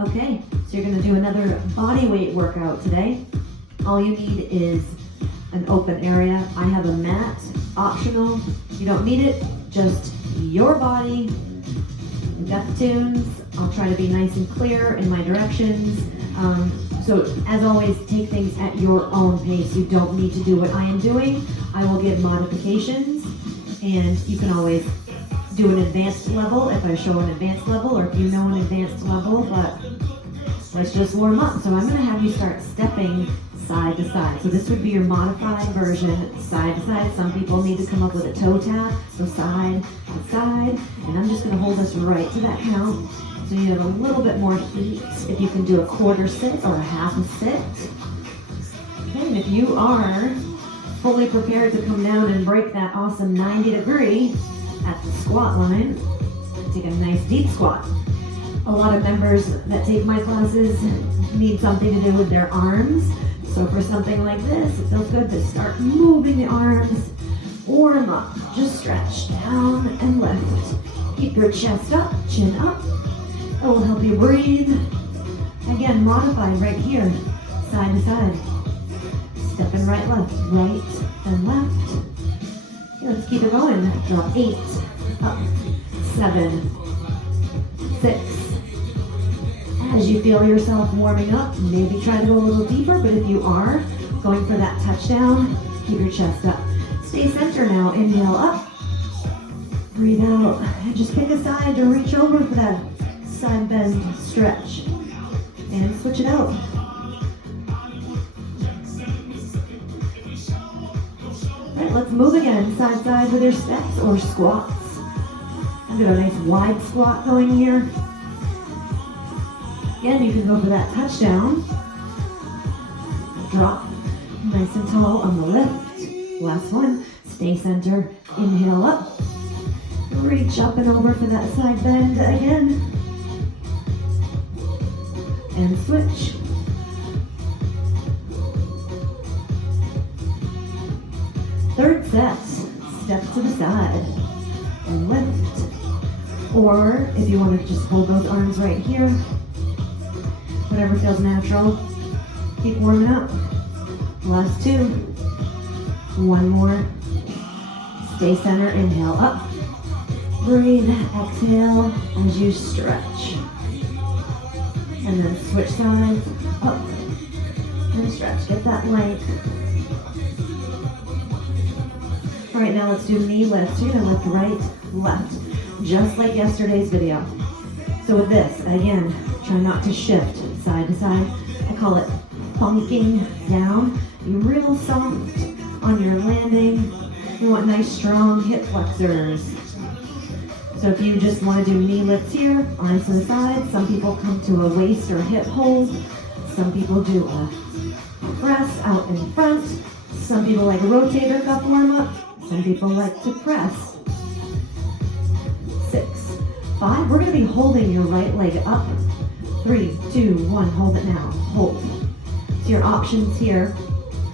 Okay, so you're gonna do another body weight workout today. All you need is an open area. I have a mat, optional. You don't need it, just your body. Death tunes. I'll try to be nice and clear in my directions. So as always, take things at your own pace. You don't need to do what I am doing. I will give modifications, and you can always do an advanced level if I show an advanced level, or if you know an advanced level, but let's just warm up. So I'm gonna have you start stepping side to side. So this would be your modified version, side to side. Some people need to come up with a toe tap, so side to side. And I'm just gonna hold us right to that count. So you have a little bit more heat if you can do a quarter sit or a half a sit. Okay, and if you are fully prepared to come down and break that awesome 90-degree at the squat line, take a nice deep squat. A lot of members that take my classes need something to do with their arms. So for something like this, it feels good to start moving the arms, warm up, just stretch down and lift. Keep your chest up, chin up. It will help you breathe. Again, modified right here, side to side. Stepping right, left, right, and left. Okay, let's keep it going. Drop 8, up, 7, 6. As you feel yourself warming up, maybe try to go a little deeper, but if you are going for that touchdown, keep your chest up. Stay center now, inhale up, breathe out, and just pick a side to reach over for that side bend stretch, and switch it out. All right, let's move again, side side with your steps or squats. I've got a nice wide squat going here. Again, you can go for that touchdown. Drop nice and tall on the lift. Last one, stay center, inhale up. Reach up and over for that side bend again. And switch. Third set, step to the side and lift. Or if you want to just hold those arms right here, whatever feels natural. Keep warming up. Last 2. One more. Stay center, inhale up. Breathe, exhale as you stretch. And then switch sides, up, and stretch. Get that length. All right, now let's do knee lifts. You're gonna lift right, left, just like yesterday's video. So with this, again, try not to shift side to side. I call it funking down. Be real soft on your landing. You want nice, strong hip flexors. So if you just want to do knee lifts here, arms to the side. Some people come to a waist or hip hold. Some people do a press out in front. Some people like a rotator cuff warm up. Some people like to press. 6, 5. We're going to be holding your right leg up. 3, 2, 1. Hold it now. Hold. So your options here,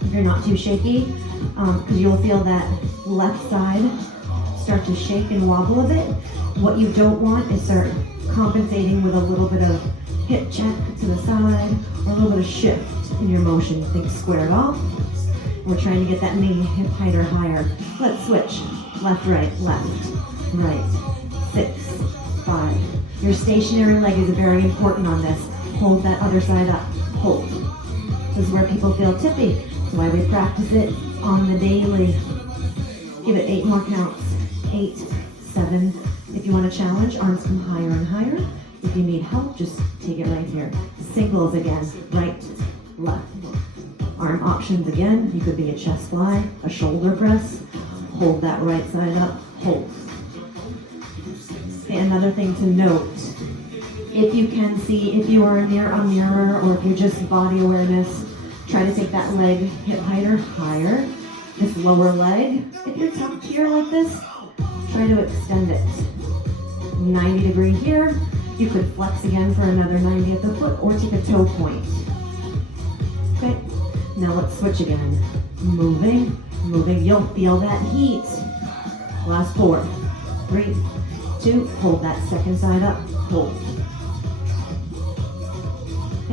if you're not too shaky, because you'll feel that left side start to shake and wobble a bit. What you don't want is start compensating with a little bit of hip check to the side or a little bit of shift in your motion. Think squared off. We're trying to get that knee hip height or higher. Let's switch. Left, right, left, right. 6, 5. Your stationary leg is very important on this. Hold that other side up. Hold. This is where people feel tippy. That's why we practice it on the daily. Give it 8 more counts. 8, 7. If you want to challenge, arms come higher and higher. If you need help, just take it right here. Singles again. Right, left. Arm options again. You could be a chest fly, a shoulder press. Hold that right side up. Hold. Okay, another thing to note, if you can see, if you are near a mirror or if you're just body awareness, try to take that leg hip height or higher. This lower leg, if you're tucked here like this, try to extend it. 90-degree here. You could flex again for another 90 at the foot or take a toe point. Okay, now let's switch again. Moving, moving. You'll feel that heat. Last 4, 3, 2. Hold that second side up. Hold.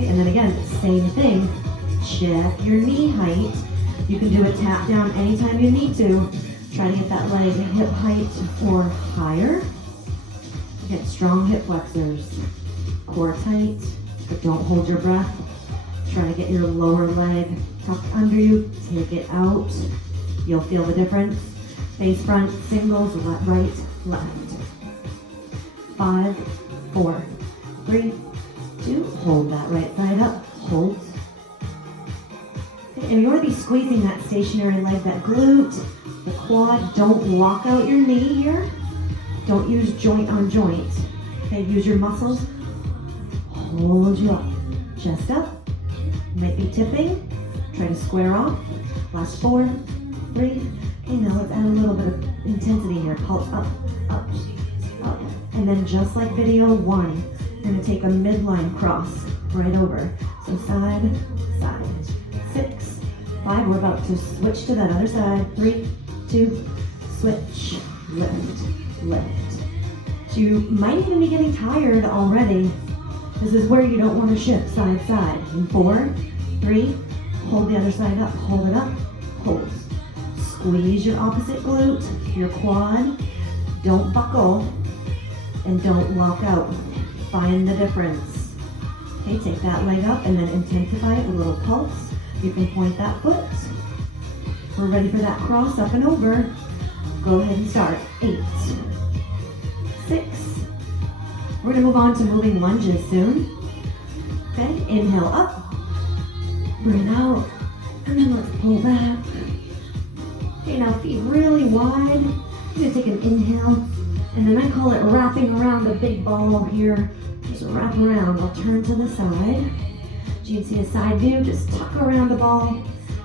Okay, and then again, same thing. Check your knee height. You can do a tap down anytime you need to. Try to get that leg hip height or higher. Get strong hip flexors. Core tight, but don't hold your breath. Try to get your lower leg tucked under you. Take it out. You'll feel the difference. Face front, singles, right, left. 5, 4, 3, 2. Hold that right side up. Hold. Okay, and you want to be squeezing that stationary leg, that glute, the quad. Don't lock out your knee here. Don't use joint on joint. Okay, use your muscles. Hold you up. Chest up. You might be tipping. Try to square off. Last 4, 3. Okay, now let's add a little bit of intensity here. Pulse up, up, up. And then just like video 1, we're gonna take a midline cross right over. So side, side. 6, 5. We're about to switch to that other side. 3, 2, switch, lift, lift. You might even be getting tired already. This is where you don't want to shift side, side. In 4, 3, hold the other side up, hold it up, hold. Squeeze your opposite glute, your quad. Don't buckle and don't lock out. Find the difference. Okay, take that leg up and then intensify it with a little pulse. You can point that foot. We're ready for that cross up and over. Go ahead and start. 8, 6. We're gonna move on to moving lunges soon. Okay, inhale up, breathe out, and then let's pull back. Okay, now feet really wide. You're gonna take an inhale, and then I call it wrapping around the big ball here. Just wrap around. I'll turn to the side. So you can see a side view, just tuck around the ball.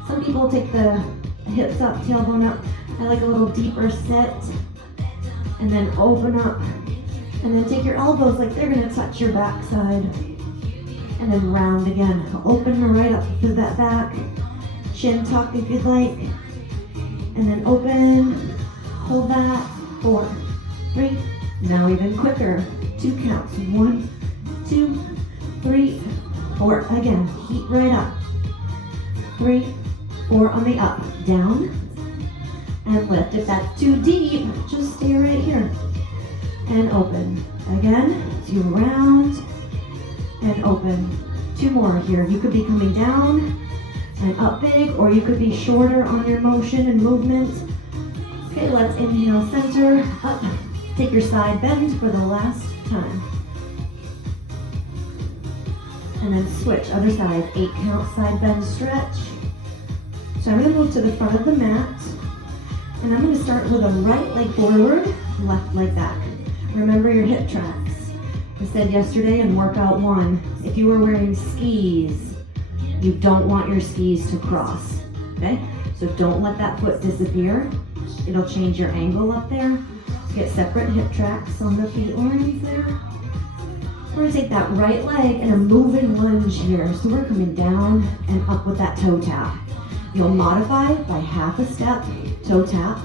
Some people take the hips up, tailbone up. I like a little deeper sit, and then open up. And then take your elbows like they're gonna touch your backside. And then round again. Open right up through that back. Chin tuck if you'd like. And then open, hold that. 4, 3. Now even quicker. 2 counts. 1, 2, 3, 4. Again, heat right up. 3, 4 on the up. Down and lift. If that's too deep, just stay right here. And open. Again, 2 round and open. 2 more here. You could be coming down and up big, or you could be shorter on your motion and movement. Okay, let's inhale, center, up. Take your side bend for the last time. And then switch, other side. 8 count, side bend, stretch. So I'm gonna move to the front of the mat, and I'm gonna start with a right leg forward, left leg back. Remember your hip tracks. I said yesterday in workout 1, if you were wearing skis, you don't want your skis to cross, okay? So don't let that foot disappear. It'll change your angle up there. Get separate hip tracks on the feet lines there. We're gonna take that right leg and a moving lunge here. So we're coming down and up with that toe tap. You'll modify by half a step, toe tap.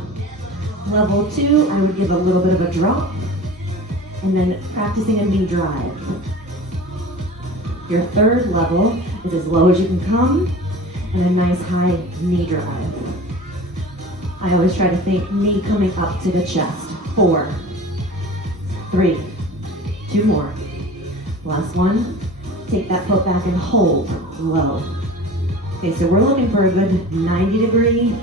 Level 2, I would give a little bit of a drop, and then practicing a knee drive. Your third level is as low as you can come, and a nice high knee drive. I always try to think knee coming up to the chest. 4, 3, 2 more. Last one. Take that foot back and hold low. Okay, so we're looking for a good 90 degree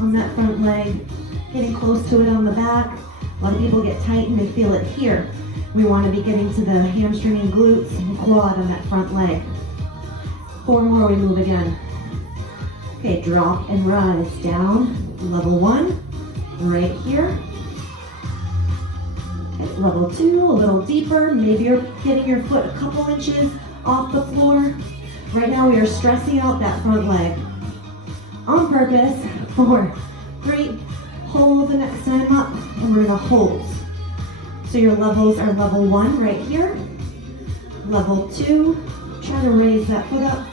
on that front leg, getting close to it on the back. A lot of people get tight and they feel it here. We want to be getting to the hamstring and glutes and quad on that front leg. 4 more, we move again. Okay, drop and rise down. Level 1, right here. Okay, level 2, a little deeper. Maybe you're getting your foot a couple inches off the floor. Right now we are stressing out that front leg. On purpose. 4, 3, hold the next time up, and we're gonna hold. So your levels are level 1 right here. Level 2, try to raise that foot up.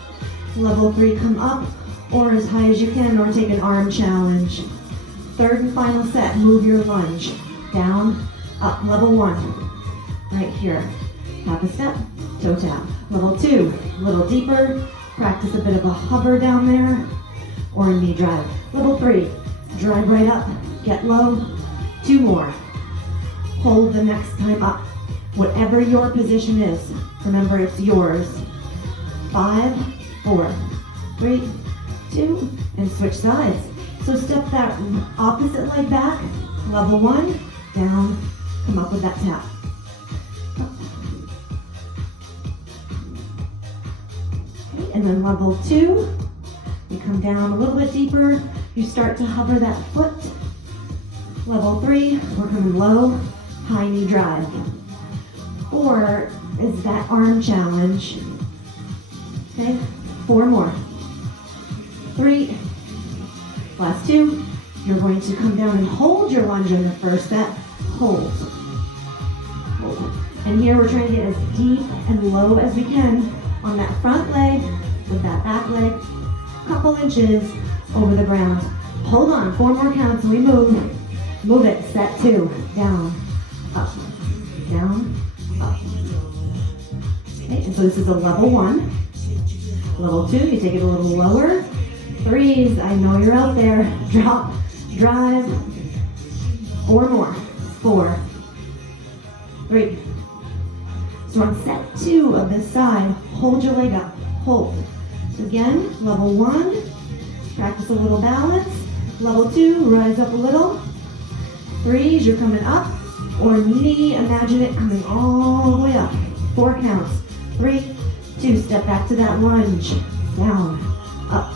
Level 3, come up, or as high as you can, or take an arm challenge. Third and final set, move your lunge. Down, up, level 1. Right here. Half a step, toe tap. Level 2, a little deeper. Practice a bit of a hover down there or a knee drive. Level 3, drive right up, get low. 2 more. Hold the next time up. Whatever your position is, remember it's yours. 5, 4, 3, 2, and switch sides. So step that opposite leg back. Level 1, down, come up with that tap. Okay, and then level 2, you come down a little bit deeper. You start to hover that foot. Level 3, we're coming low, high knee drive. 4 is that arm challenge. Okay, 4 more. 3, last 2. You're going to come down and hold your lunge in the first set. Hold. Hold. And here we're trying to get as deep and low as we can on that front leg with that back leg. Couple inches over the ground. Hold on, 4 more counts. We move. Move it. Set 2. Down, up, down, up. Okay, and so this is a level 1. Level 2, you take it a little lower. 3s, I know you're out there. Drop, drive. 4 more. 4, 3. So on set 2 of this side, hold your leg up. Hold. So again, level 1, practice a little balance. Level 2, rise up a little. 3s, you're coming up. Or knee, imagine it coming all the way up. 4 counts. 3, 2, step back to that lunge. Down, up.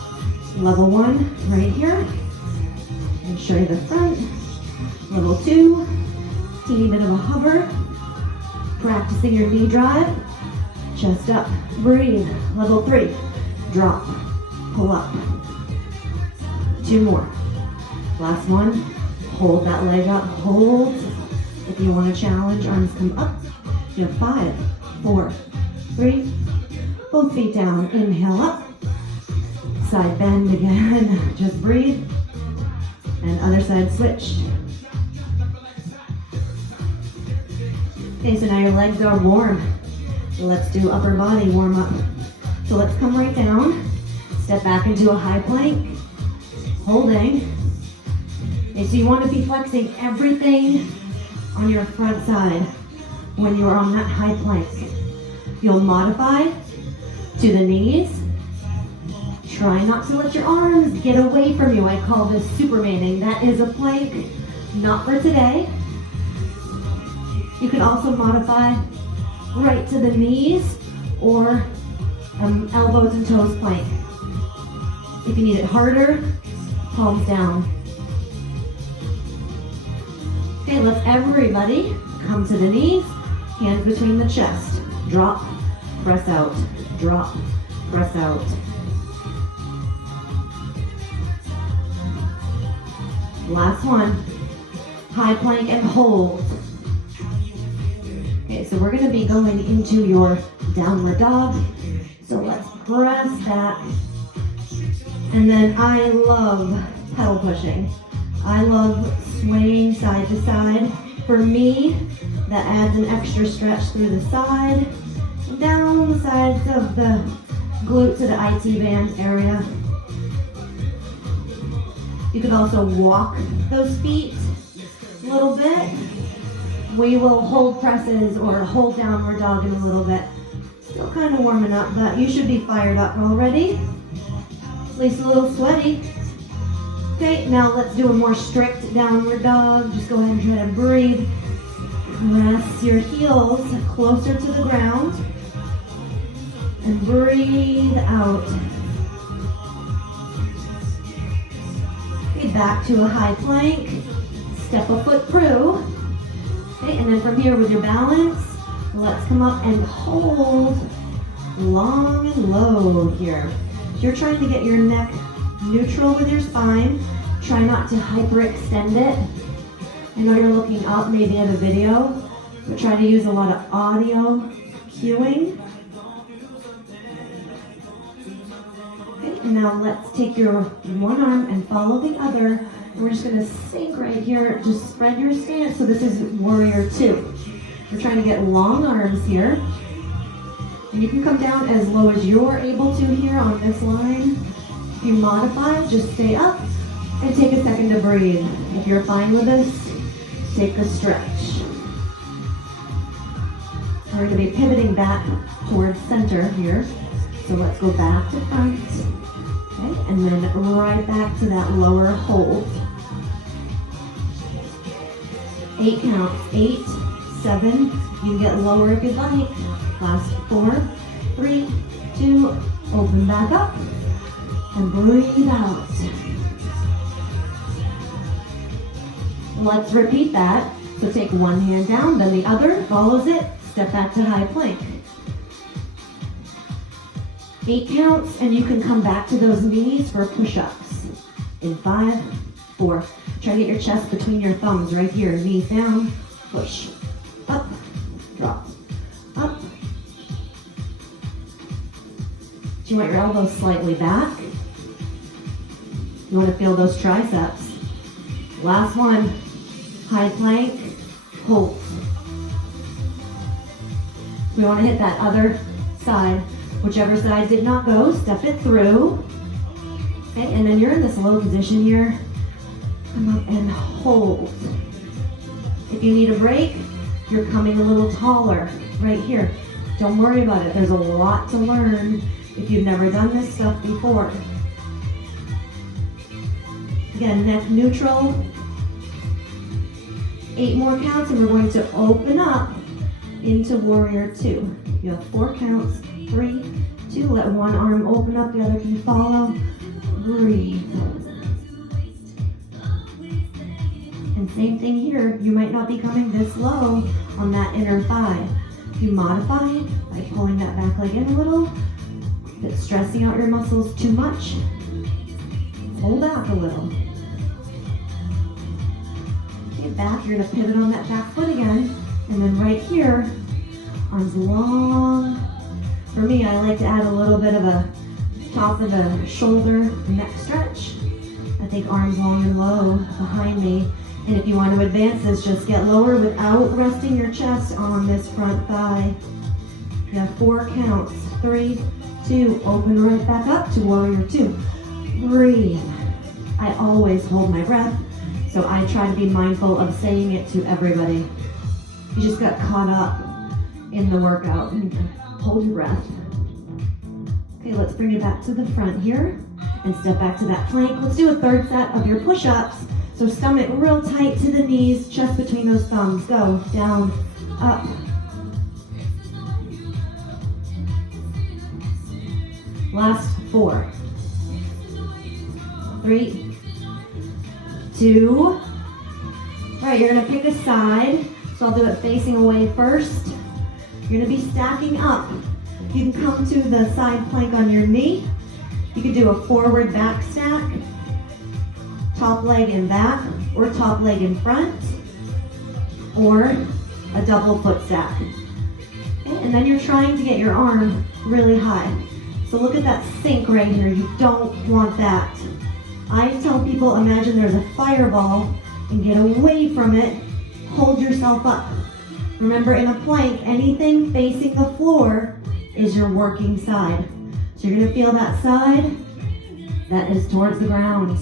Level 1, right here. And show you the front. Level 2, teeny bit of a hover. Practicing your knee drive. Chest up, breathe. Level 3, drop, pull up. 2 more. Last one, hold that leg up, hold. If you want to challenge, arms come up. You have 5, 4, 3, both feet down. Inhale up. Side bend again. Just breathe. And other side switch. Okay, so now your legs are warm. Let's do upper body warm up. So let's come right down. Step back into a high plank. Holding. Okay, so you want to be flexing everything on your front side when you're on that high plank. You'll modify to the knees. Try not to let your arms get away from you. I call this Supermaning. That is a plank, not for today. You can also modify right to the knees or elbows and toes plank. If you need it harder, palms down. Okay, let's everybody come to the knees, hands between the chest. Drop, press out, drop, press out. Last one, high plank and hold. Okay, so we're gonna be going into your downward dog. So let's press back. And then I love pedal pushing. I love swaying side to side. For me, that adds an extra stretch through the side, down the sides of the glute to the IT band area. You can also walk those feet a little bit. We will hold presses or hold downward dog in a little bit. Still kind of warming up, but you should be fired up already. At least a little sweaty. Okay, now let's do a more strict downward dog. Just go ahead and try to breathe. Press your heels closer to the ground. And breathe out. Okay, back to a high plank. Step a foot through. Okay, and then from here with your balance, let's come up and hold long and low here. If you're trying to get your neck neutral with your spine, try not to hyperextend it. I know you're looking up maybe at a video, but try to use a lot of audio cueing. Okay, and now let's take your one arm and follow the other. And we're just gonna sink right here, just spread your stance. So this is warrior 2. We're trying to get long arms here. And you can come down as low as you're able to here on this line. If you modify, just stay up and take a second to breathe. If you're fine with this, take a stretch. We're going to be pivoting back towards center here. So let's go back to front. Okay, and then right back to that lower hold. 8 counts. 8, 7. You can get lower if you'd like. Last 4, 3, 2. Open back up and breathe out. Let's repeat that. So take one hand down, then the other follows it. Step back to high plank. 8 counts, and you can come back to those knees for push-ups. In 5, 4. Try to get your chest between your thumbs right here. Knees down, push, up, drop, up. Do you want your elbows slightly back? You want to feel those triceps. Last one. High plank, hold. We want to hit that other side. Whichever side did not go, step it through. Okay, and then you're in this low position here. Come up and hold. If you need a break, you're coming a little taller right here. Don't worry about it. There's a lot to learn if you've never done this stuff before. Again, neck neutral. 8 more counts, and we're going to open up into warrior 2. You have 4 counts, 3, 2. Let one arm open up, the other can follow. Breathe. And same thing here. You might not be coming this low on that inner thigh. You modify by pulling that back leg in a little. If it's stressing out your muscles too much, pull back a little. Okay, back, you're gonna pivot on that back foot again. And then right here, arms long. For me, I like to add a little bit of a top of the shoulder neck stretch. I think arms long and low behind me. And if you want to advance this, just get lower without resting your chest on this front thigh. You have 4 counts. 3, 2, open right back up to warrior 2. Breathe. I always hold my breath, so I try to be mindful of saying it to everybody. You just got caught up in the workout. Hold your breath. Okay, let's bring it back to the front here and step back to that plank. Let's do a third set of your push-ups. So stomach real tight to the knees, chest between those thumbs. Go, down, up. Last 4. 3, 2. Right, you're gonna pick a side. So I'll do it facing away first. You're gonna be stacking up. You can come to the side plank on your knee. You can do a forward back stack, top leg in back, or top leg in front, or a double foot stack. Okay, and then you're trying to get your arm really high. So look at that sink right here. You don't want that. I tell people, imagine there's a fireball and get away from it. Hold yourself up. Remember, in a plank, anything facing the floor is your working side. So you're gonna feel that side that is towards the ground.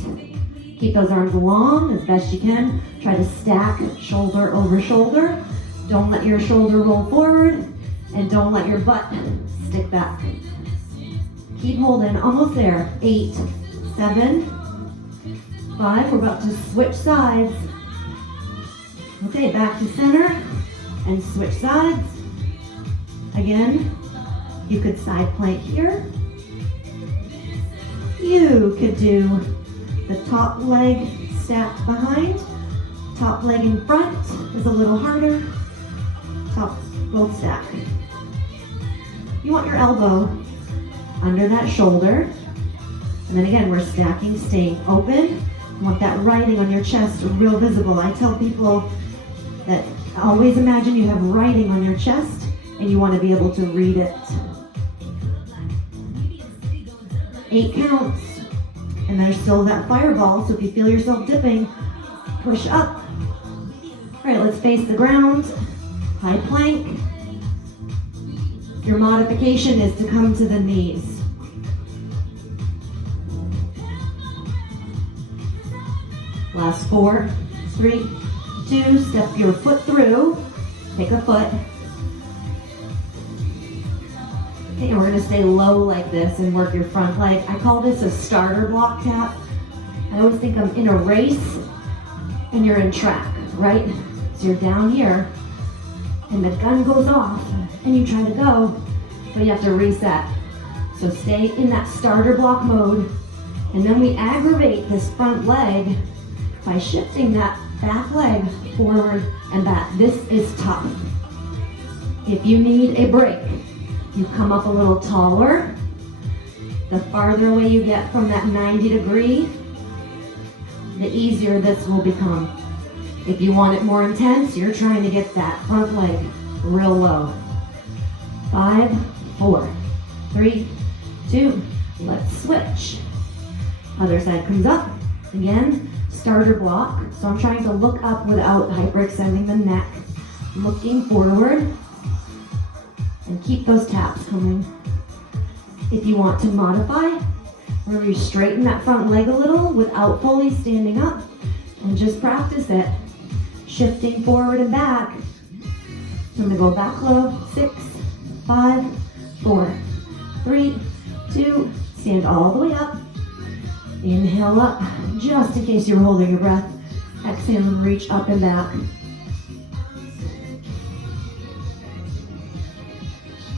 Keep those arms long as best you can. Try to stack shoulder over shoulder. Don't let your shoulder roll forward, and don't let your butt stick back. Keep holding, almost there. 8, 7, 5. We're about to switch sides. Okay, back to center and switch sides. Again, you could side plank here. You could do the top leg stacked behind. Top leg in front is a little harder. Top both stack. You want your elbow under that shoulder. And then again, we're stacking, staying open. You want that writing on your chest real visible. I tell people that always imagine you have writing on your chest and you want to be able to read it. 8 counts. And there's still that fireball, so if you feel yourself dipping, push up. All right, let's face the ground. High plank. Your modification is to come to the knees. Last 4, 3, 2, step your foot through, take a foot. Okay, and we're gonna stay low like this and work your front leg. I call this a starter block tap. I always think I'm in a race and you're in track, right? So you're down here and the gun goes off and you try to go, but you have to reset. So stay in that starter block mode, and then we aggravate this front leg by shifting that back leg forward and back. This is tough. If you need a break, you come up a little taller. The farther away you get from that 90 degree, the easier this will become. If you want it more intense, you're trying to get that front leg real low. 5, 4, 3, 2, let's switch. Other side comes up. Again, starter block. So I'm trying to look up without hyperextending the neck. Looking forward. And keep those taps coming. If you want to modify, remember you straighten that front leg a little without fully standing up, and just practice it. Shifting forward and back. I'm gonna go back low. 6, 5, 4, 3, 2, stand all the way up. Inhale up, just in case you're holding your breath. Exhale and reach up and back.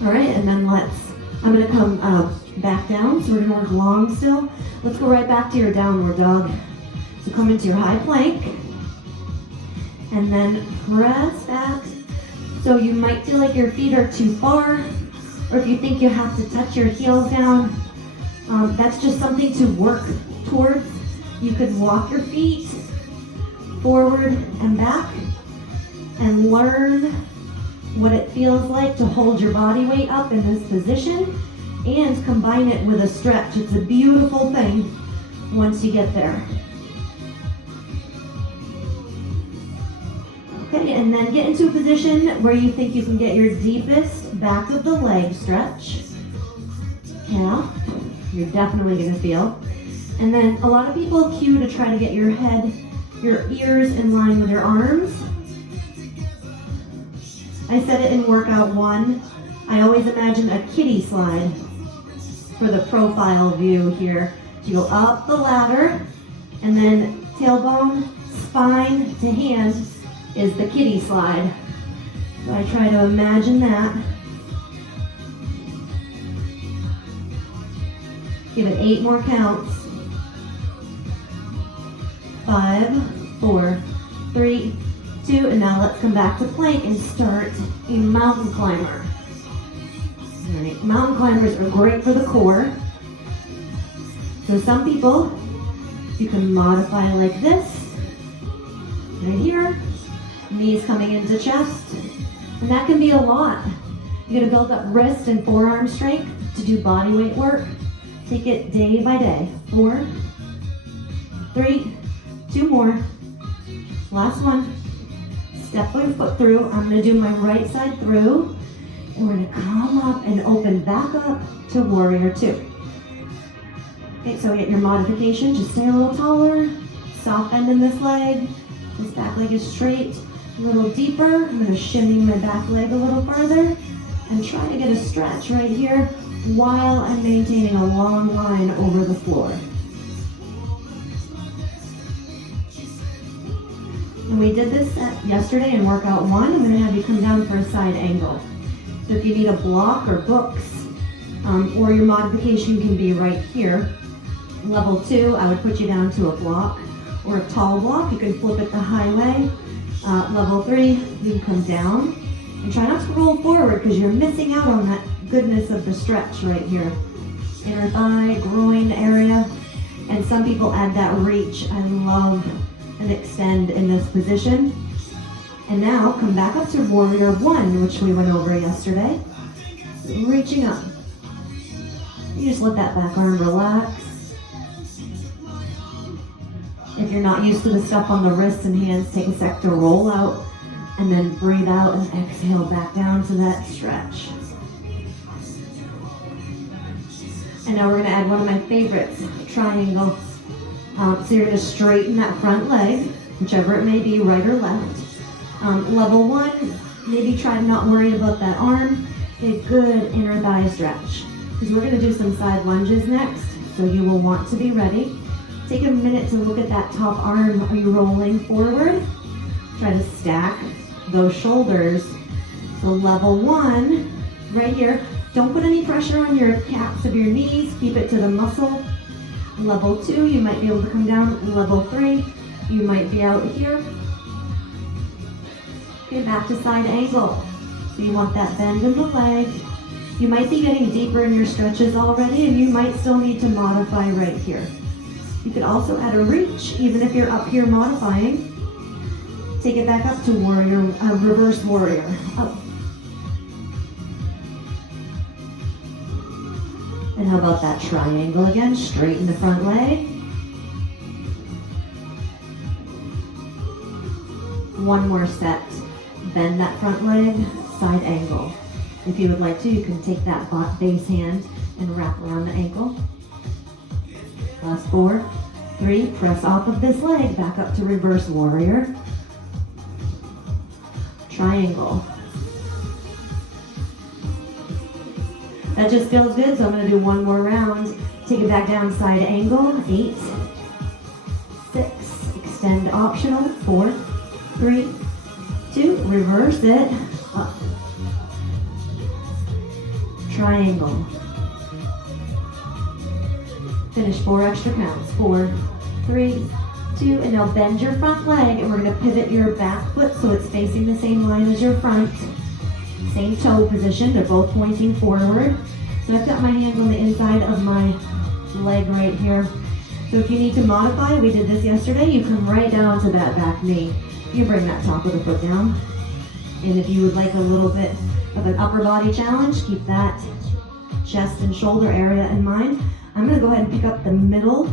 All right, and then I'm gonna come back down, so we're gonna work long still. Let's go right back to your downward dog. So come into your high plank, and then press back. So you might feel like your feet are too far, or if you think you have to touch your heels down, that's just something to work towards. You could walk your feet forward and back, and learn what it feels like to hold your body weight up in this position and combine it with a stretch. It's a beautiful thing once you get there. Okay, and then get into a position where you think you can get your deepest back of the leg stretch. Calf, you're definitely gonna feel. And then a lot of people cue to try to get your head, your ears in line with your arms. I said it in workout 1. I always imagine a kiddie slide for the profile view here. You go up the ladder, and then tailbone, spine to hand is the kiddie slide. So I try to imagine that. Give it 8 more counts. 5, 4, 3, 2, and now let's come back to plank and start a mountain climber. All right, mountain climbers are great for the core. So some people, you can modify like this, right here, knees coming into chest, and that can be a lot. You gotta build up wrist and forearm strength to do body weight work. Take it day by day. 4, 3, 2 more. Last one. Step my foot through. I'm gonna do my right side through, and we're gonna come up and open back up to warrior 2. Okay, so get your modification. Just stay a little taller. Soft bend in this leg. This back leg is straight. A little deeper. I'm gonna shimmy my back leg a little farther and try to get a stretch right here while I'm maintaining a long line over the floor. And we did this yesterday in workout 1. I'm going to have you come down for a side angle. So if you need a block or books, or your modification can be right here. Level 2, I would put you down to a block or a tall block. You can flip it the high way. Level 3, you can come down and try not to roll forward because you're missing out on that goodness of the stretch right here. Inner thigh, groin area. And some people add that reach. I love and extend in this position. And now come back up to warrior 1, which we went over yesterday. Reaching up. You just let that back arm relax. If you're not used to the stuff on the wrists and hands, take a sec to roll out and then breathe out and exhale back down to that stretch. And now we're gonna add one of my favorites, triangle. So you're gonna straighten that front leg, whichever it may be, right or left. Level 1, maybe try to not worry about that arm. A good inner thigh stretch. Because we're gonna do some side lunges next, so you will want to be ready. Take a minute to look at that top arm. Are you rolling forward? Try to stack those shoulders. So level 1, right here. Don't put any pressure on your caps of your knees. Keep it to the muscle. Level 2, you might be able to come down. Level 3, you might be out here. Okay, back to side angle. So you want that bend in the leg. You might be getting deeper in your stretches already, and you might still need to modify right here. You could also add a reach, even if you're up here modifying. Take it back up to warrior, reverse warrior. Up. And how about that triangle again? Straighten the front leg. One more set. Bend that front leg, side angle. If you would like to, you can take that base hand and wrap around the ankle. Last 4, 3, press off of this leg, back up to reverse warrior. Triangle. That just feels good, so I'm gonna do one more round. Take it back down, side angle, 8, 6, extend optional, 4, 3, 2, reverse it, up. Triangle. Finish 4 extra counts, 4, 3, 2, and now bend your front leg, and we're gonna pivot your back foot so it's facing the same line as your front. Same toe position, they're both pointing forward. So I've got my hands on the inside of my leg right here. So if you need to modify, we did this yesterday, you come right down to that back knee. You bring that top of the foot down. And if you would like a little bit of an upper body challenge, keep that chest and shoulder area in mind. I'm gonna go ahead and pick up the middle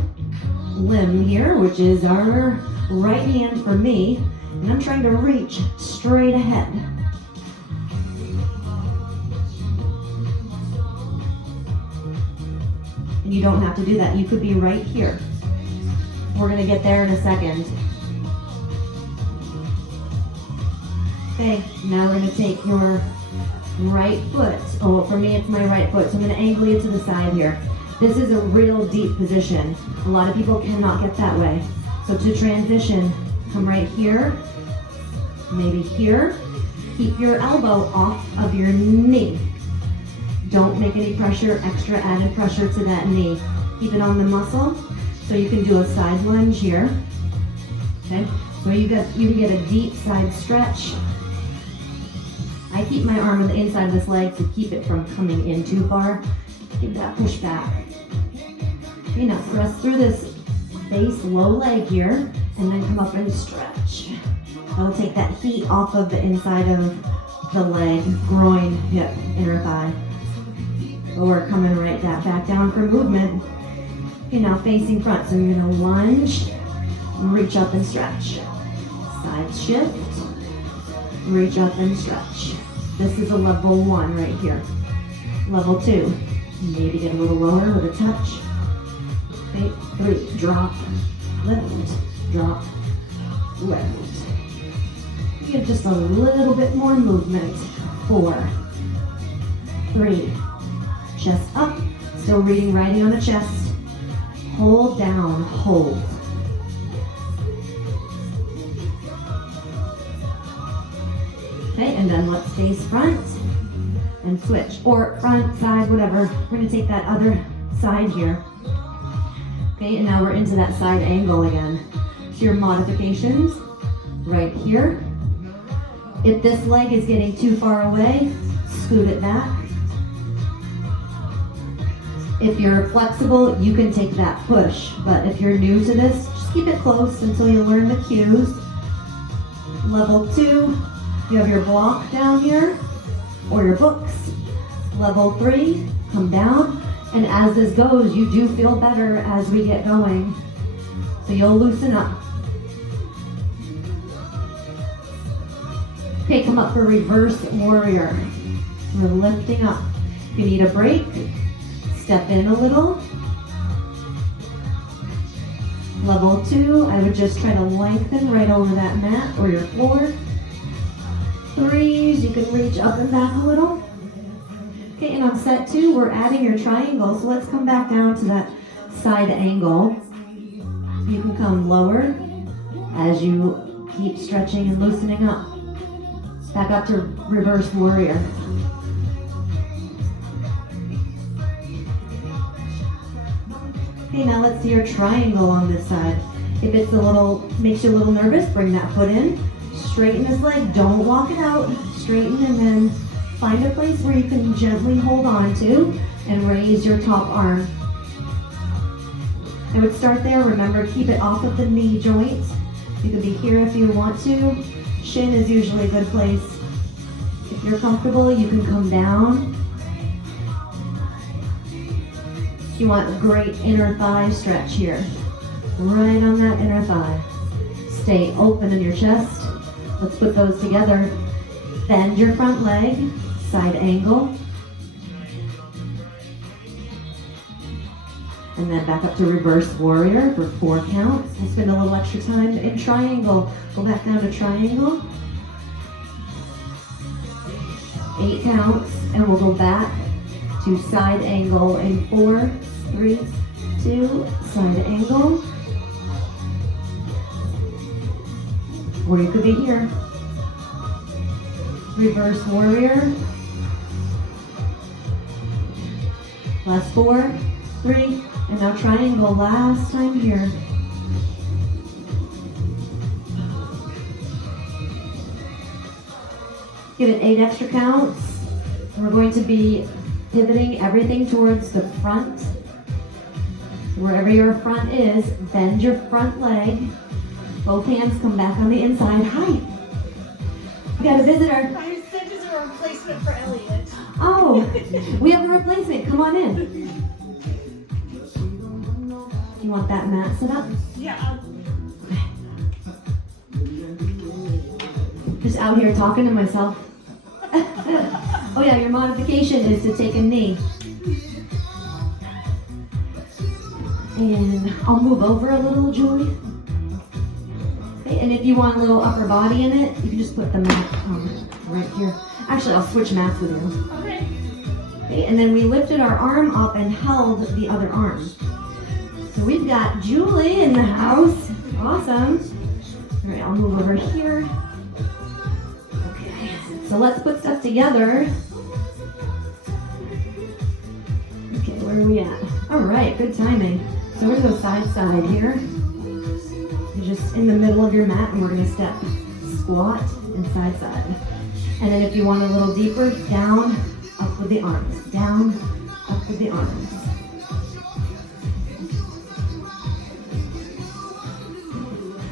limb here, which is our right hand for me, and I'm trying to reach straight ahead. And you don't have to do that. You could be right here. We're gonna get there in a second. Okay, now we're gonna take your right foot. Oh, for me it's my right foot, so I'm gonna angle you to the side here. This is a real deep position. A lot of people cannot get that way. So to transition, come right here, maybe here. Keep your elbow off of your knee. Don't make any pressure, extra added pressure to that knee. Keep it on the muscle. So you can do a side lunge here. Okay, so you can get a deep side stretch. I keep my arm on the inside of this leg to keep it from coming in too far. Give that push back. Okay, now press through this base low leg here, and then come up and stretch. That'll take that heat off of the inside of the leg, groin, hip, inner thigh. Or coming right back down for movement. Okay, now facing front. So you're gonna lunge, reach up and stretch. Side shift, reach up and stretch. This is a level 1 right here. Level 2, maybe get a little lower with a touch. Okay, 3, drop, lift, drop, lift. Give just a little bit more movement. 4, 3, chest up, still reading, riding on the chest. Hold down, hold. Okay, and then let's face front and switch, or front, side, whatever. We're gonna take that other side here. Okay, and now we're into that side angle again. So your modifications, right here. If this leg is getting too far away, scoot it back. If you're flexible, you can take that push. But if you're new to this, just keep it close until you learn the cues. Level 2, you have your block down here, or your books. Level 3, come down. And as this goes, you do feel better as we get going. So you'll loosen up. Okay, come up for reverse warrior. We're lifting up. If you need a break, step in a little. Level 2, I would just try to lengthen right over that mat or your floor. 3s, you can reach up and back a little. Okay, and on set 2, we're adding your triangle, so let's come back down to that side angle. You can come lower as you keep stretching and loosening up. Back up to reverse warrior. Okay, now let's see your triangle on this side. If it's makes you a little nervous, bring that foot in. Straighten this leg, don't walk it out. Straighten and then find a place where you can gently hold on to and raise your top arm. I would start there. Remember, keep it off of the knee joint. You could be here if you want to. Shin is usually a good place. If you're comfortable, you can come down. You want a great inner thigh stretch here. Right on that inner thigh. Stay open in your chest. Let's put those together. Bend your front leg, side angle. And then back up to reverse warrior for 4 counts. We'll spend a little extra time in triangle. Go back down to triangle. 8 counts, and we'll go back to side angle in 4, 3, 2, side angle. Or you could be here. Reverse warrior. Last 4, 3, and now triangle last time here. Give it 8 extra counts. We're going to be pivoting everything towards the front. Wherever your front is, bend your front leg. Both hands come back on the inside. Hi. We got a visitor. I said this is a replacement for Elliot. Oh, we have a replacement. Come on in. You want that mat set up? Yeah. Just out here talking to myself. Oh yeah, your modification is to take a knee. And I'll move over a little, Julie. Okay, and if you want a little upper body in it, you can just put the mat right here. Actually, I'll switch mats with you. Okay. Okay, and then we lifted our arm up and held the other arm. So we've got Julie in the house. Awesome. All right, I'll move over here. Okay, so let's put stuff together. Okay, where are we at? All right, good timing. So we're gonna go side here. You're just in the middle of your mat, and we're gonna step squat and side. And then if you want a little deeper, down, up with the arms. Down, up with the arms.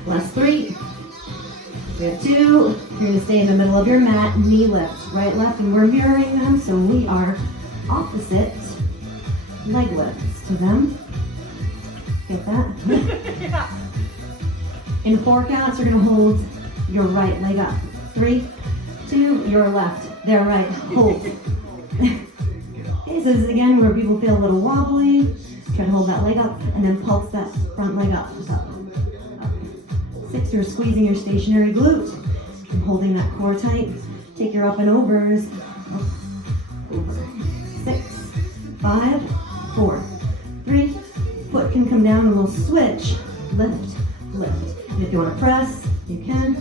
Last 3. We have 2. You're gonna stay in the middle of your mat, knee lift, right, left, and we're mirroring them, so we are opposite leg lifts to them. Get that? Yeah. In 4 counts, you're gonna hold your right leg up. 3, 2, your left, their right, hold. Okay, so this is again where people feel a little wobbly. Try to hold that leg up and then pulse that front leg up. 6, you're squeezing your stationary glute and holding that core tight. Take your up and overs. 6, 5, 4, 3. Foot can come down and we'll switch. Lift, lift. And if you want to press, you can.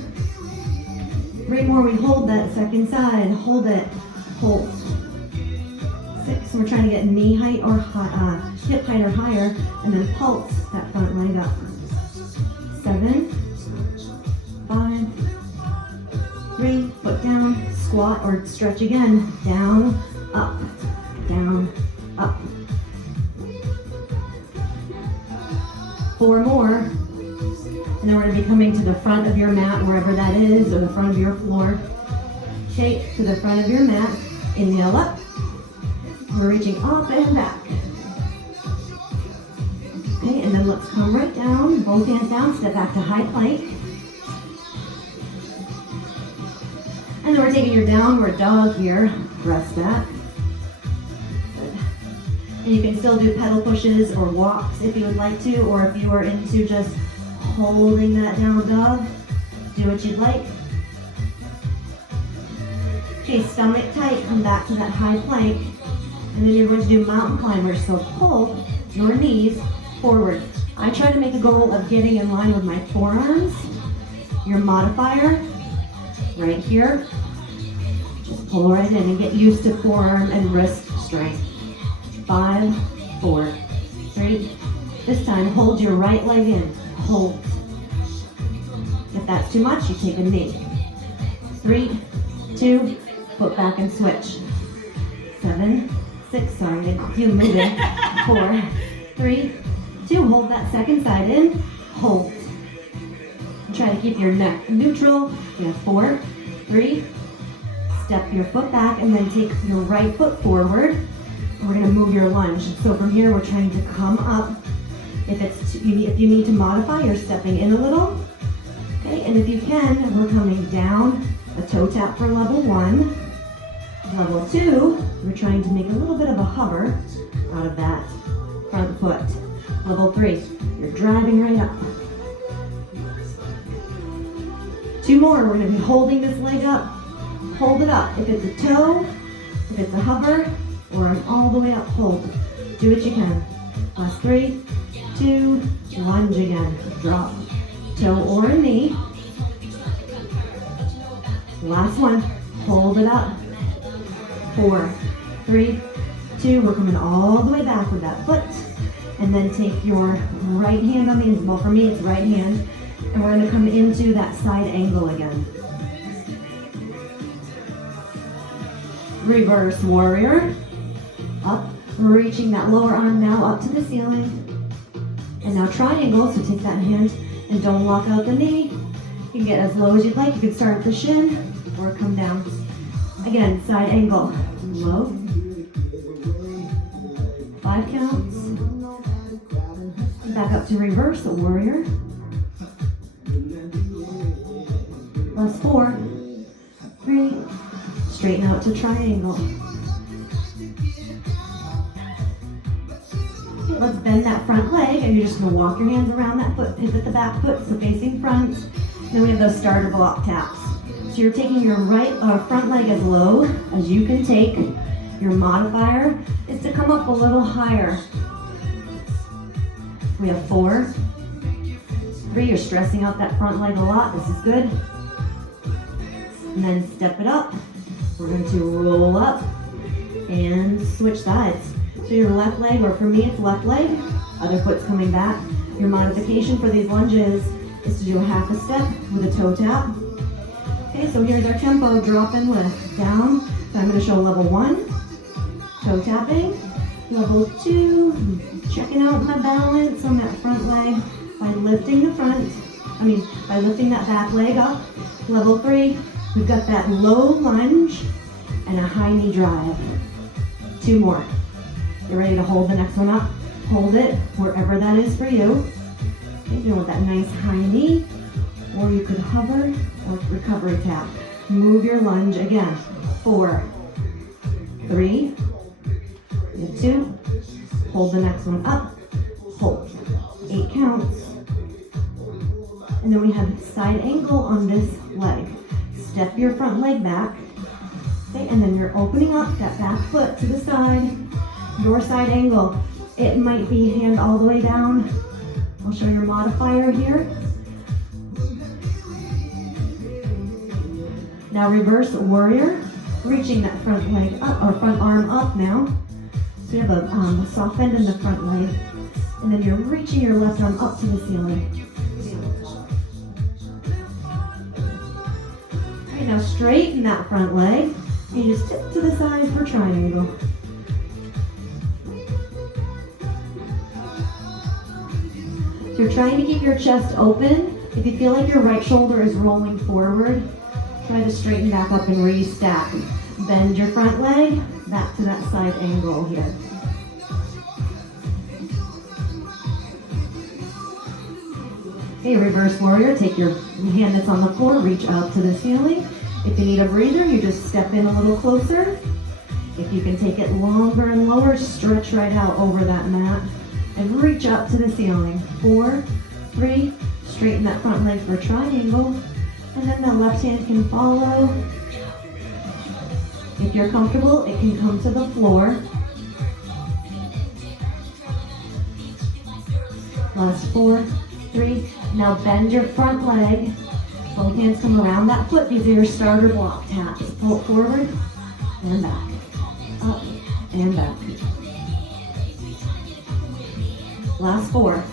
3 more, we hold that second side. Hold it, hold. 6, we're trying to get knee height or hip height or higher, and then pulse that front leg up. 7, 5, 3, foot down, squat or stretch again. Down, up, down, up. 4 more, and then we're going to be coming to the front of your mat, wherever that is, or the front of your floor. Okay, to the front of your mat, inhale up. We're reaching up and back. Okay, and then let's come right down, both hands down, step back to high plank. And then we're taking your downward dog here, rest that. Good. And you can still do pedal pushes or walks if you would like to, or if you are into just holding that down dog, do what you'd like. Okay, stomach tight, come back to that high plank. And then you're going to do mountain climbers, so pull your knees forward. I try to make a goal of getting in line with my forearms. Your modifier, right here. Just pull right in and get used to forearm and wrist strength. 5, 4, 3. This time, hold your right leg in. Hold. If that's too much, you take a knee. 3, 2, foot back and switch. 7, 6, sorry, you move it. 4, 3, 2, hold that second side in. Hold. Try to keep your neck neutral. We have 4, 3, step your foot back and then take your right foot forward. We're going to move your lunge. So from here, we're trying to come up. If you need to modify, you're stepping in a little. Okay, and if you can, we're coming down, a toe tap for level 1. Level 2, we're trying to make a little bit of a hover out of that front foot. Level 3, you're driving right up. 2 more, we're going to be holding this leg up. Hold it up. If it's a toe, if it's a hover, or an all the way up hold. Do what you can. Last 3, 2, lunge again. Drop. Toe or a knee. Last one. Hold it up. 4, 3, 2. We're coming all the way back with that foot. And then take your right hand on the inside. Well, for me, it's right hand. And we're going to come into that side angle again. Reverse warrior. Up, reaching that lower arm now up to the ceiling. And now triangle, so take that hand and don't lock out the knee. You can get as low as you'd like. You can start at the shin or come down. Again, side angle, low. 5 counts. Back up to reverse warrior. Last 4, 3, straighten out to triangle. Let's bend that front leg, and you're just going to walk your hands around that foot, pivot the back foot, so facing front. Then we have those starter block taps. So you're taking your front leg as low as you can take. Your modifier is to come up a little higher. We have 4, 3, you're stressing out that front leg a lot. This is good. And then step it up. We're going to roll up and switch sides. So your left leg, or for me it's left leg, other foot's coming back. Your modification for these lunges is to do a half a step with a toe tap. Okay, so here's our tempo, drop and lift, down. So I'm going to show level 1, toe tapping. Level 2, checking out my balance on that front leg by lifting by lifting that back leg up. Level 3, we've got that low lunge and a high knee drive. 2 more. You're ready to hold the next one up. Hold it wherever that is for you. Okay, you want that nice high knee, or you could hover or recovery tap. Move your lunge again. 4, 3, 2. Hold the next one up. Hold. 8 counts. And then we have side angle on this leg. Step your front leg back. Okay, and then you're opening up that back foot to the side. Your side angle, it might be hand all the way down. I'll show your modifier here. Now reverse warrior, reaching that front leg up, or front arm up now. So you have a soft bend in the front leg, and then you're reaching your left arm up to the ceiling. All right, now straighten that front leg, and you just tip to the side for triangle. So you're trying to keep your chest open. If you feel like your right shoulder is rolling forward, try to straighten back up and re-stack. Bend your front leg back to that side angle here. Okay, reverse warrior. Take your hand that's on the floor, reach up to the ceiling. If you need a breather, you just step in a little closer. If you can take it longer and lower, stretch right out over that mat and reach up to the ceiling. 4, 3, straighten that front leg for triangle, and then the left hand can follow. If you're comfortable, it can come to the floor. Last 4, 3, now bend your front leg. Both hands come around that foot. These are your starter block taps. Pull it forward and back, up and back. Last 4.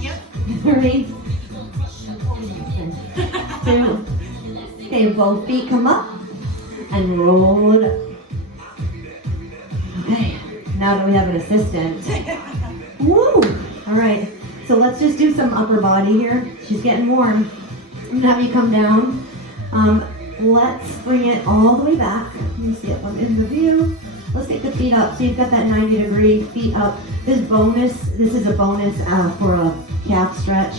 Yep. 3, 2. Okay, both feet come up and roll it up. Okay, now that we have an assistant. Woo! All right, so let's just do some upper body here. She's getting warm. I'm gonna have you come down. Let's bring it all the way back. Let me see it in the view. Let's take the feet up. So you've got that 90-degree feet up. This is a bonus for a calf stretch.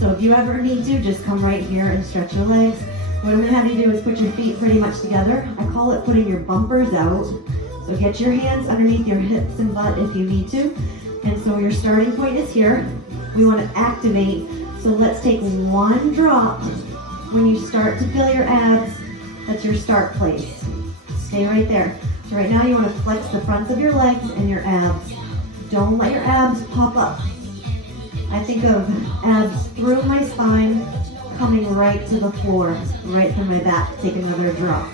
So if you ever need to, just come right here and stretch your legs. What I'm gonna have you do is put your feet pretty much together. I call it putting your bumpers out. So get your hands underneath your hips and butt if you need to. And so your starting point is here. We want to activate. So let's take one drop. When you start to feel your abs, that's your start place. Stay right there. So right now you want to flex the fronts of your legs and your abs. Don't let your abs pop up. I think of abs through my spine, coming right to the floor, right from my back. Take another drop.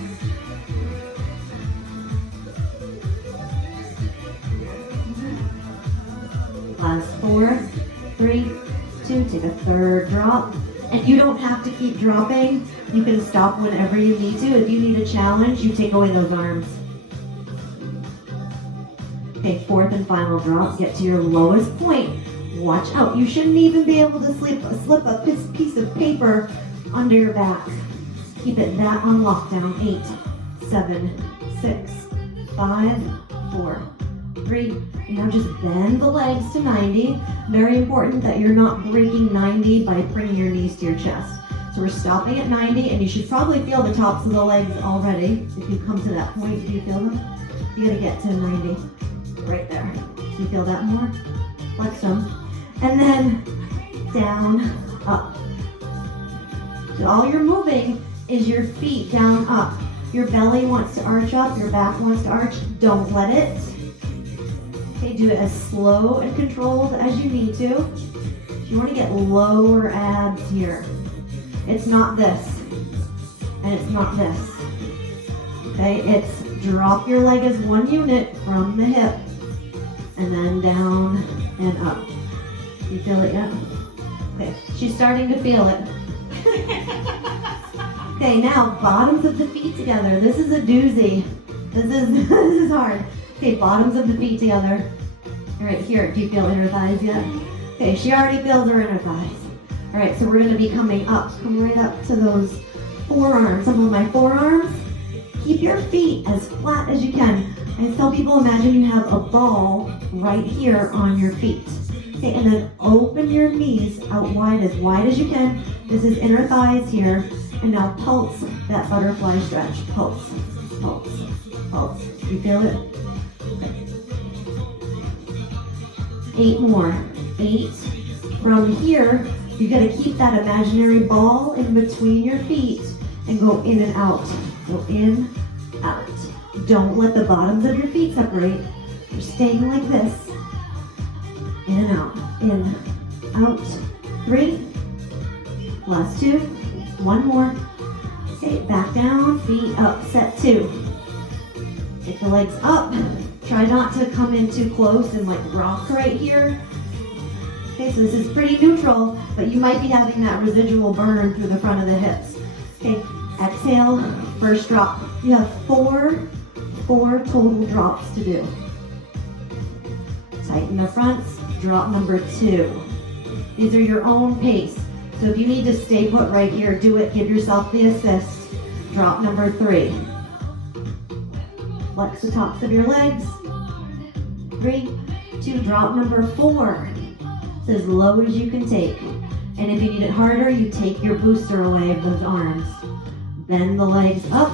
Last 4, 3, 2, take a third drop. And you don't have to keep dropping. You can stop whenever you need to. If you need a challenge, you take away those arms. Okay, 4th and final drop. Get to your lowest point. Watch out. You shouldn't even be able to slip a piece of paper under your back. Keep it that on lockdown. 8, 7, 6, 5, 4, 3. Now just bend the legs to 90. Very important that you're not breaking 90 by bringing your knees to your chest. So we're stopping at 90, and you should probably feel the tops of the legs already. If you come to that point, do you feel them? You gotta get to 90. Right there. Do you feel that more? Flex them. And then down, up. So all you're moving is your feet down, up. Your belly wants to arch up, your back wants to arch. Don't let it. Okay, do it as slow and controlled as you need to. You want to get lower abs here. It's not this, and it's not this. Okay, it's drop your leg as one unit from the hip, and then down and up. You feel it yet? Okay, she's starting to feel it. Okay, now bottoms of the feet together. This is a doozy. This is hard. Okay, bottoms of the feet together. All right, here, do you feel inner thighs yet? Okay, she already feels her inner thighs. All right, so we're gonna be coming up. Come right up to those forearms. Some of my forearms. Keep your feet as flat as you can. I tell people, imagine you have a ball right here on your feet. Okay, and then open your knees out wide as you can. This is inner thighs here. And now pulse that butterfly stretch. Pulse, pulse, pulse. You feel it? Okay. 8 more. 8. From here, you gotta keep that imaginary ball in between your feet and go in and out. Go in, out. Don't let the bottoms of your feet separate. You're staying like this. In and out. In, out. 3. Last 2. 1 more. Okay, back down, feet up, set 2. Take the legs up. Try not to come in too close and like rock right here. Okay, so this is pretty neutral, but you might be having that residual burn through the front of the hips. Okay, exhale, first drop. You have four total drops to do. Tighten the fronts, drop number 2. These are your own pace. So if you need to stay put right here, do it, give yourself the assist. Drop number 3. Flex the tops of your legs. 3, 2, drop number 4. It's as low as you can take. And if you need it harder, you take your booster away of those arms. Bend the legs up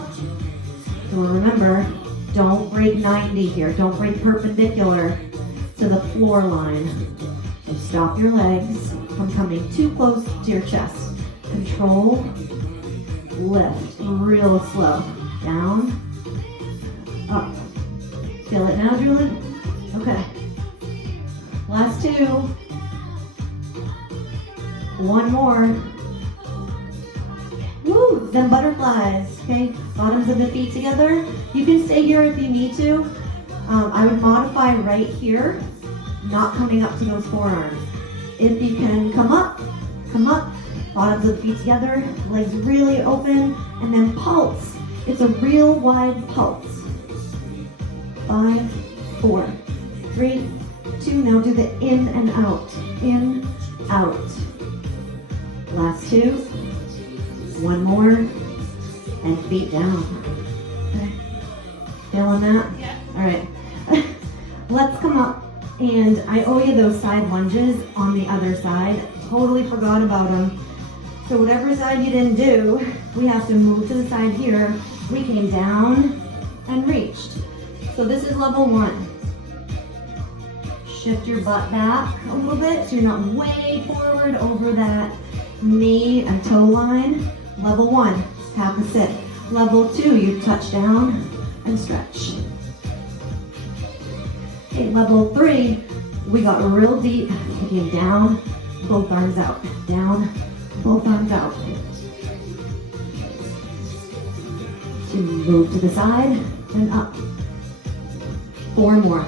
So remember, don't break 90 here. Don't break perpendicular to the floor line. So stop your legs from coming too close to your chest. Control, lift, real slow. Down, up. Feel it now, Julie? Okay. Last two. One more. Woo, then butterflies, okay? Bottoms of the feet together. You can stay here if you need to. I would modify right here, not coming up to those forearms. If you can come up, bottoms of the feet together, legs really open, and then pulse. It's a real wide pulse. 5, 4, 3, 2. Now do the in and out. In, out. Last two. One more. And feet down. Okay. Feeling that? Yeah. All right. Let's come up. And I owe you those side lunges on the other side. Totally forgot about them. So whatever side you didn't do, we have to move to the side here. We came down and reached. So this is level 1. Shift your butt back a little bit so you're not way forward over that knee and toe line. Level 1, half a sit. Level 2, you touch down and stretch. Okay, level 3, we got real deep. Again, down, both arms out. Down, both arms out. To move to the side and up. 4 more.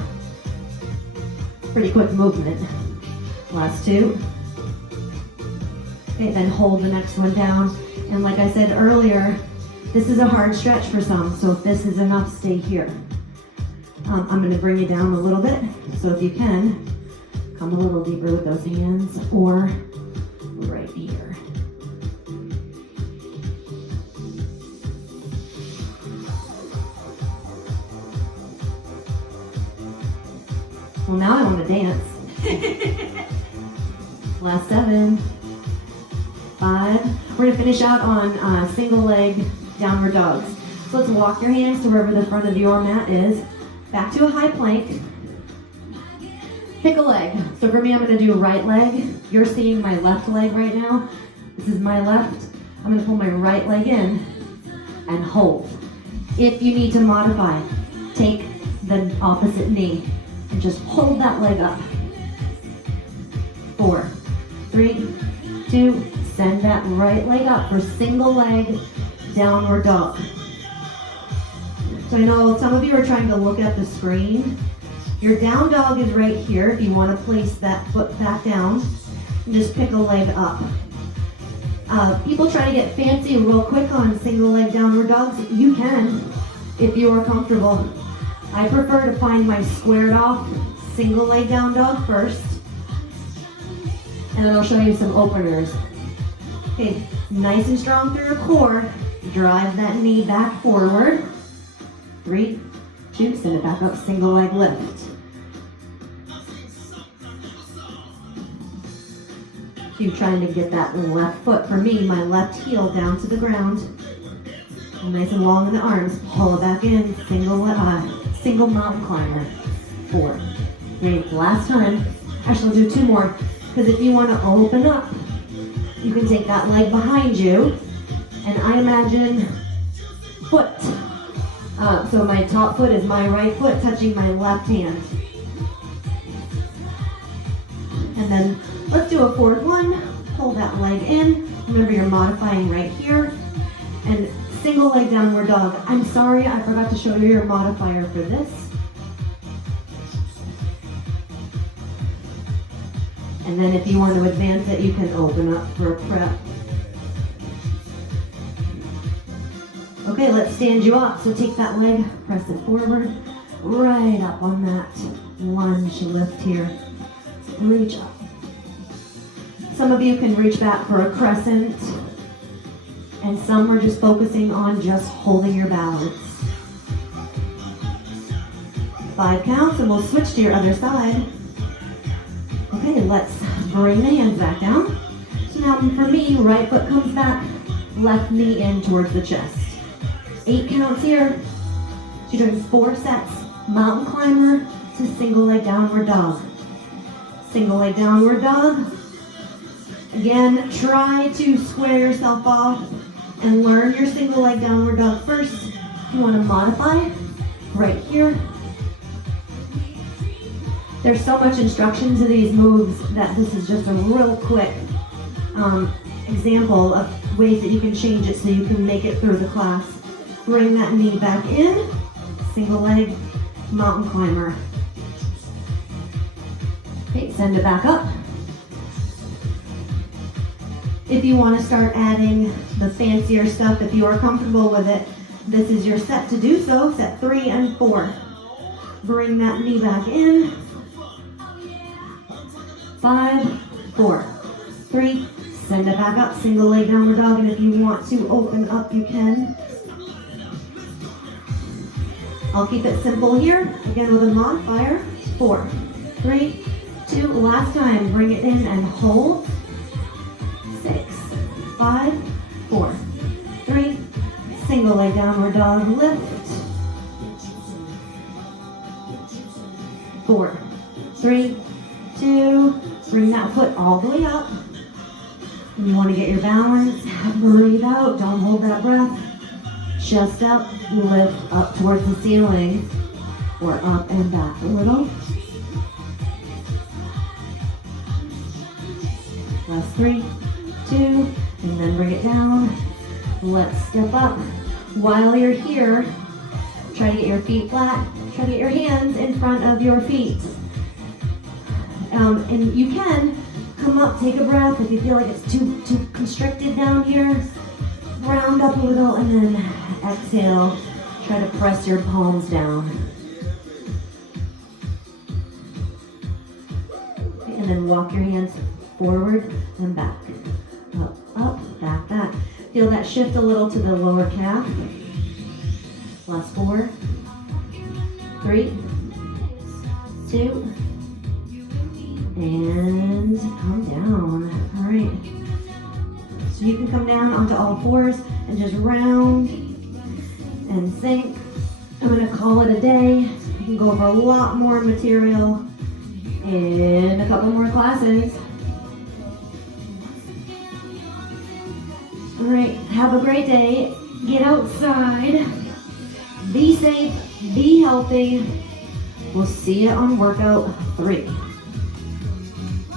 Pretty quick movement. Last 2. Okay, then hold the next one down. And like I said earlier, this is a hard stretch for some, so if this is enough, stay here. I'm going to bring you down a little bit, so if you can, come a little deeper with those hands, or right here. Well, now I want to dance. Last 7, 5. We're going to finish out on single leg downward dogs. So let's walk your hands to wherever the front of your mat is. Back to a high plank. Pick a leg. So for me, I'm going to do right leg. You're seeing my left leg right now. This is my left. I'm going to pull my right leg in and hold. If you need to modify, take the opposite knee and just hold that leg up. 4, 3, 2, send that right leg up for single leg downward dog. So I know some of you are trying to look at the screen. Your down dog is right here if you want to place that foot back down. And just pick a leg up. People try to get fancy real quick on single leg downward dogs. You can if you are comfortable. I prefer to find my squared off single leg down dog first. And then I'll show you some openers. Okay, nice and strong through your core. Drive that knee back forward. 3, 2, send it back up, single leg lift. Keep trying to get that left foot, for me, my left heel down to the ground. Nice and long in the arms. Pull it back in, single mountain climber. 4, 3, last time. Actually, we'll do 2 more, because if you want to open up, you can take that leg behind you, and I imagine foot. So my top foot is my right foot touching my left hand. And then let's do a forward one. Pull that leg in. Remember, you're modifying right here. And single leg downward dog. I'm sorry, I forgot to show you your modifier for this. And then if you want to advance it, you can open up for a prep. Okay, let's stand you up. So take that leg, press it forward, right up on that lunge lift here. Reach up. Some of you can reach back for a crescent, and some are just focusing on just holding your balance. 5 counts, and we'll switch to your other side. Okay, let's bring the hands back down. So now for me, right foot comes back, left knee in towards the chest. 8 counts here. So you're doing 4 sets, mountain climber to single leg downward dog. Single leg downward dog. Again, try to square yourself off and learn your single leg downward dog first. If you want to modify, right here. There's so much instruction to these moves that this is just a real quick example of ways that you can change it so you can make it through the class. Bring that knee back in, single leg, mountain climber. Okay, send it back up. If you want to start adding the fancier stuff, if you are comfortable with it, this is your set to do so, set 3 and 4. Bring that knee back in. 5, 4, 3, send it back up, single leg downward dog, and if you want to open up, you can. I'll keep it simple here, again with a modifier. 4, 3, 2, last time, bring it in and hold. 6, 5, 4, 3, single leg downward dog, lift. 4, 3, 2, bring that foot all the way up. You want to get your balance, breathe out, don't hold that breath. Chest up, lift up towards the ceiling, or up and back a little. Last 3, 2, and then bring it down. Let's step up. While you're here, try to get your feet flat. Try to get your hands in front of your feet. And you can come up, take a breath. If you feel like it's too constricted down here, round up a little, and then exhale. Try to press your palms down. And then walk your hands forward and back. Up, up, back, back. Feel that shift a little to the lower calf. Last 4, 3, 2, and come down. All right. So you can come down onto all 4s and just round and sink. I'm gonna call it a day. You can go over a lot more material in a couple more classes. All right, have a great day. Get outside. Be safe, be healthy. We'll see you on workout 3.